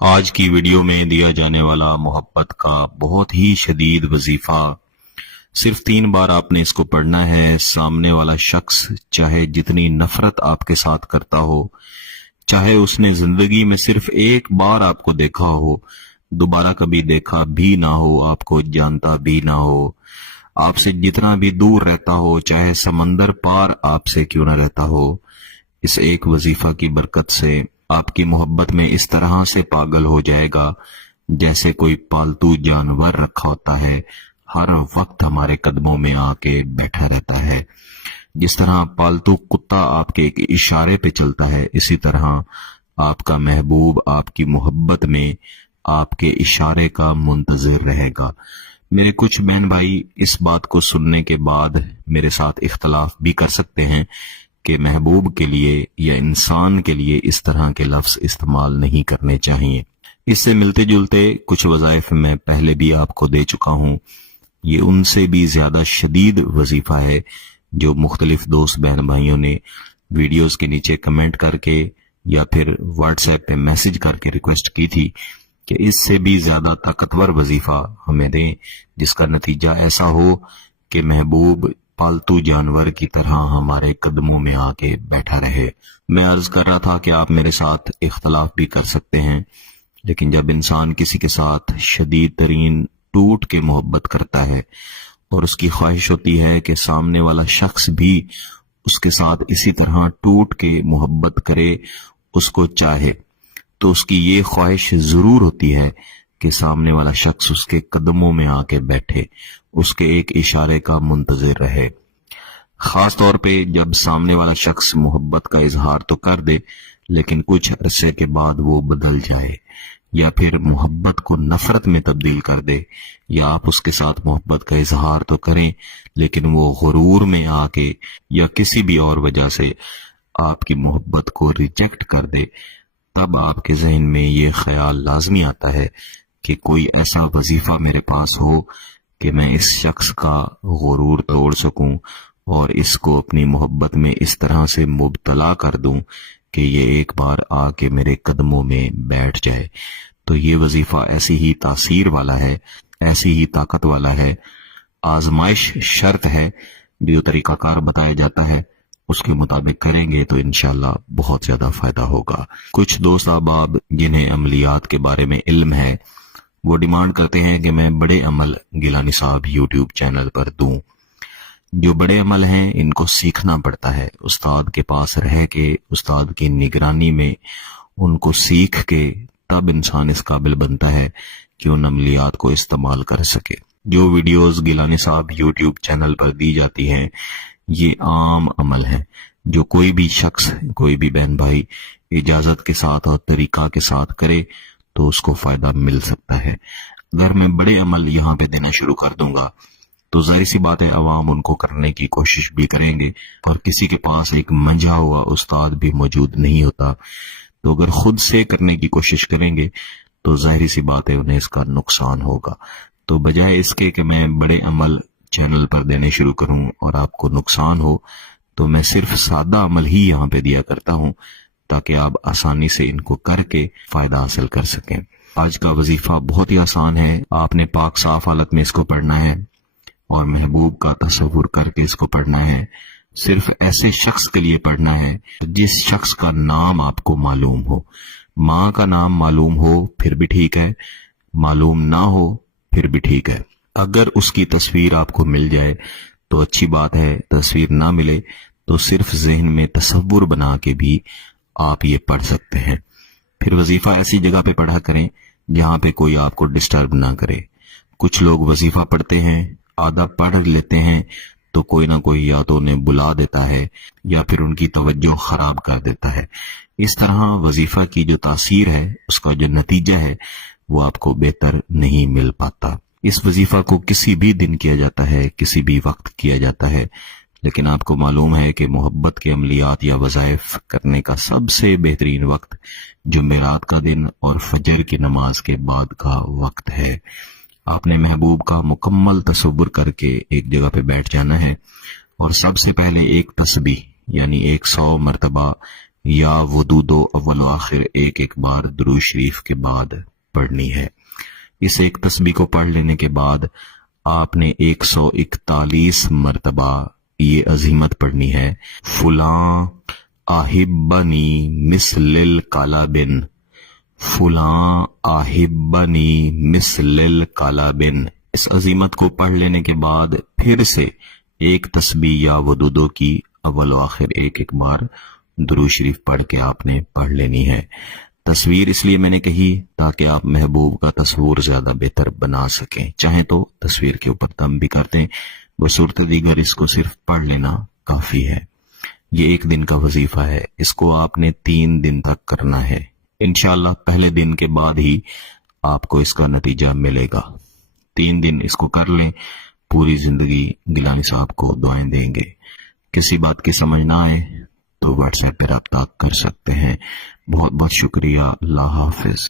آج کی ویڈیو میں دیا جانے والا محبت کا بہت ہی شدید وظیفہ، صرف 3 بار آپ نے اس کو پڑھنا ہے۔ سامنے والا شخص چاہے جتنی نفرت آپ کے ساتھ کرتا ہو، چاہے اس نے زندگی میں صرف ایک بار آپ کو دیکھا ہو، دوبارہ کبھی دیکھا بھی نہ ہو، آپ کو جانتا بھی نہ ہو، آپ سے جتنا بھی دور رہتا ہو، چاہے سمندر پار آپ سے کیوں نہ رہتا ہو، اس ایک وظیفہ کی برکت سے آپ کی محبت میں اس طرح سے پاگل ہو جائے گا جیسے کوئی پالتو جانور رکھا ہوتا ہے، ہر وقت ہمارے قدموں میں آ کے بیٹھا رہتا ہے۔ جس طرح پالتو کتا آپ کے ایک اشارے پہ چلتا ہے، اسی طرح آپ کا محبوب آپ کی محبت میں آپ کے اشارے کا منتظر رہے گا۔ میرے کچھ بہن بھائی اس بات کو سننے کے بعد میرے ساتھ اختلاف بھی کر سکتے ہیں کہ محبوب کے لیے یا انسان کے لیے اس طرح کے لفظ استعمال نہیں کرنے چاہیے۔ اس سے ملتے جلتے کچھ وظائف میں پہلے بھی آپ کو دے چکا ہوں، یہ ان سے بھی زیادہ شدید وظیفہ ہے جو مختلف دوست بہن بھائیوں نے ویڈیوز کے نیچے کمنٹ کر کے یا پھر واٹس ایپ پہ میسج کر کے ریکویسٹ کی تھی کہ اس سے بھی زیادہ طاقتور وظیفہ ہمیں دیں جس کا نتیجہ ایسا ہو کہ محبوب پالتو جانور کی طرح ہمارے قدموں میں آ کے بیٹھا رہے۔ میں عرض کر رہا تھا کہ آپ میرے ساتھ اختلاف بھی کر سکتے ہیں، لیکن جب انسان کسی کے ساتھ شدید ترین ٹوٹ کے محبت کرتا ہے اور اس کی خواہش ہوتی ہے کہ سامنے والا شخص بھی اس کے ساتھ اسی طرح ٹوٹ کے محبت کرے، اس کو چاہے، تو اس کی یہ خواہش ضرور ہوتی ہے کہ سامنے والا شخص اس کے قدموں میں آ کے بیٹھے، اس کے ایک اشارے کا منتظر رہے۔ خاص طور پہ جب سامنے والا شخص محبت کا اظہار تو کر دے لیکن کچھ عرصے کے بعد وہ بدل جائے، یا پھر محبت کو نفرت میں تبدیل کر دے، یا آپ اس کے ساتھ محبت کا اظہار تو کریں لیکن وہ غرور میں آ کے یا کسی بھی اور وجہ سے آپ کی محبت کو ریجیکٹ کر دے، تب آپ کے ذہن میں یہ خیال لازمی آتا ہے کہ کوئی ایسا وظیفہ میرے پاس ہو کہ میں اس شخص کا غرور توڑ سکوں اور اس کو اپنی محبت میں اس طرح سے مبتلا کر دوں کہ یہ ایک بار آ کے میرے قدموں میں بیٹھ جائے۔ تو یہ وظیفہ ایسی ہی تاثیر والا ہے، ایسی ہی طاقت والا ہے۔ آزمائش شرط ہے، جو طریقہ کار بتایا جاتا ہے اس کے مطابق کریں گے تو انشاءاللہ بہت زیادہ فائدہ ہوگا۔ کچھ دوست احباب جنہیں عملیات کے بارے میں علم ہے وہ ڈیمانڈ کرتے ہیں کہ میں بڑے عمل گیلانی صاحب یوٹیوب چینل پر دوں۔ جو بڑے عمل ہیں ان کو سیکھنا پڑتا ہے، استاد کے پاس رہ کے، استاد کی نگرانی میں ان کو سیکھ کے تب انسان اس قابل بنتا ہے کہ ان عملیات کو استعمال کر سکے۔ جو ویڈیوز گیلانی صاحب یوٹیوب چینل پر دی جاتی ہیں یہ عام عمل ہے، جو کوئی بھی شخص، کوئی بھی بہن بھائی اجازت کے ساتھ اور طریقہ کے ساتھ کرے تو اس کو فائدہ مل سکتا ہے۔ اگر میں بڑے عمل یہاں پہ دینا شروع کر دوں گا تو ظاہر سی بات ہے عوام ان کو کرنے کی کوشش بھی کریں گے، اور کسی کے پاس ایک منجھا ہوا استاد بھی موجود نہیں ہوتا، تو اگر خود سے کرنے کی کوشش کریں گے تو ظاہر سی بات ہے انہیں اس کا نقصان ہوگا۔ تو بجائے اس کے کہ میں بڑے عمل چینل پر دینے شروع کروں اور آپ کو نقصان ہو، تو میں صرف سادہ عمل ہی یہاں پہ دیا کرتا ہوں تاکہ آپ آسانی سے ان کو کر کے فائدہ حاصل کر سکیں۔ آج کا وظیفہ بہت ہی آسان ہے، آپ نے پاک صاف حالت میں اس کو پڑھنا ہے اور محبوب کا تصور کر کے اس کو پڑھنا ہے۔ صرف ایسے شخص کے لیے پڑھنا ہے جس شخص کا نام آپ کو معلوم ہو۔ ماں کا نام معلوم ہو پھر بھی ٹھیک ہے، معلوم نہ ہو پھر بھی ٹھیک ہے۔ اگر اس کی تصویر آپ کو مل جائے تو اچھی بات ہے، تصویر نہ ملے تو صرف ذہن میں تصور بنا کے بھی آپ یہ پڑھ سکتے ہیں۔ پھر وظیفہ ایسی جگہ پہ پڑھا کریں جہاں پہ کوئی آپ کو ڈسٹرب نہ کرے۔ کچھ لوگ وظیفہ پڑھتے ہیں، آدھا پڑھ لیتے ہیں تو کوئی نہ کوئی یا تو انہیں بلا دیتا ہے یا پھر ان کی توجہ خراب کر دیتا ہے۔ اس طرح وظیفہ کی جو تاثیر ہے، اس کا جو نتیجہ ہے، وہ آپ کو بہتر نہیں مل پاتا۔ اس وظیفہ کو کسی بھی دن کیا جاتا ہے، کسی بھی وقت کیا جاتا ہے، لیکن آپ کو معلوم ہے کہ محبت کے عملیات یا وظائف کرنے کا سب سے بہترین وقت جمعرات کا دن اور فجر کی نماز کے بعد کا وقت ہے۔ آپ نے محبوب کا مکمل تصور کر کے ایک جگہ پہ بیٹھ جانا ہے اور سب سے پہلے ایک تسبیح یعنی 100 مرتبہ یا ودود و اول و آخر ایک ایک بار درود شریف کے بعد پڑھنی ہے۔ اس ایک تسبیح کو پڑھ لینے کے بعد آپ نے 141 مرتبہ یہ عظیمت پڑھنی ہے، فلاں آہبنی مثل الکالابن، فلاں آہبنی مثل الکالابن۔ اس عظیمت کو پڑھ لینے کے بعد پھر سے ایک تسبیح یا ودودو کی اول و آخر ایک ایک بار درود شریف پڑھ کے آپ نے پڑھ لینی ہے۔ تصویر اس لیے میں نے کہی تاکہ آپ محبوب کا تصور زیادہ بہتر بنا سکیں، چاہیں تو تصویر کے اوپر دم بھی کرتے ہیں، بصورت دیگر اس کو صرف پڑھ لینا کافی ہے۔ یہ ایک دن کا وظیفہ ہے، اس کو آپ نے 3 دن تک کرنا ہے۔ انشاءاللہ پہلے دن کے بعد ہی آپ کو اس کا نتیجہ ملے گا۔ 3 دن اس کو کر لیں، پوری زندگی گیلانی صاحب کو دعائیں دیں گے۔ کسی بات کی سمجھ نہ آئے تو واٹس ایپ پہ رابطہ کر سکتے ہیں۔ بہت بہت شکریہ، اللہ حافظ۔